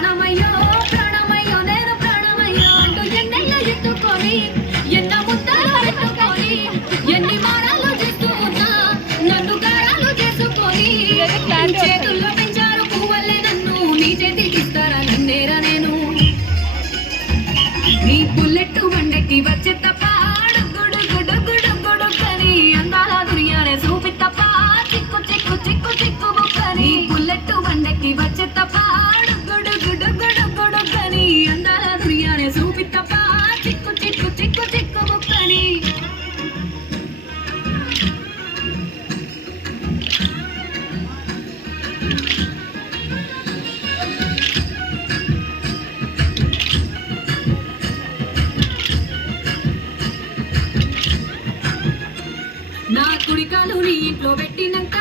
ప్రాణమయ్యో ప్రాణమయ్యో నేను ప్రాణమయ్యో అంటూ ఎన్నెల్లో ఎత్తుకొని ఎన్న ముద్దలు పెట్టుకొని ఎన్ని మారాలు చేస్తూ ఉన్నా నన్ను గారాలు చేసుకొని చేతుల్లో పెంచారు పువ్వల్లే నన్ను నీ చేతికి ఇస్తారా నన్నేరా నేను? నీ వచ్చే నా కుడికాలు నీ ఇంట్లో పెట్టినంక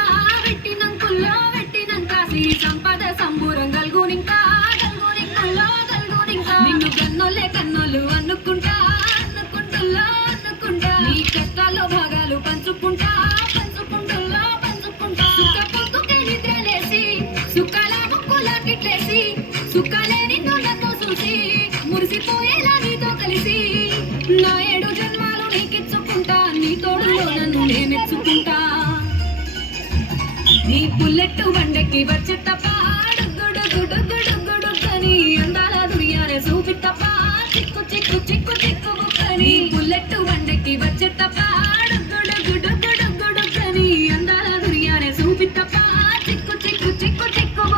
పెట్టినంకుల్లో పెట్టినంక శ్రీ సంపద సంబూరం గల్గునింకా గల్గునింకుల్లో గల్గునింకా. నిన్ను కన్నోలే కన్నోలు అనుకుంటా అనుకుంటుల్లో అనుకుంటా నీ కష్టాల్లో భాగాలు పంచుకుంటా పంచుకుంటుల్లో పంచుకుంటా. సుఖ పొద్దుకే నిద్రలేసి సుఖాల ముక్కుల కిట్లేసి సుఖాలే నిన్ను నన్ను చూసి మురిసిపోయి నీ తోడులో నన్ను నేనెచ్చుకుంటా నీ బుల్లెట్ వండకి వచ్చి తప్ప అందాల తప్ప చిక్కు చిక్కు చిక్కు చిక్కు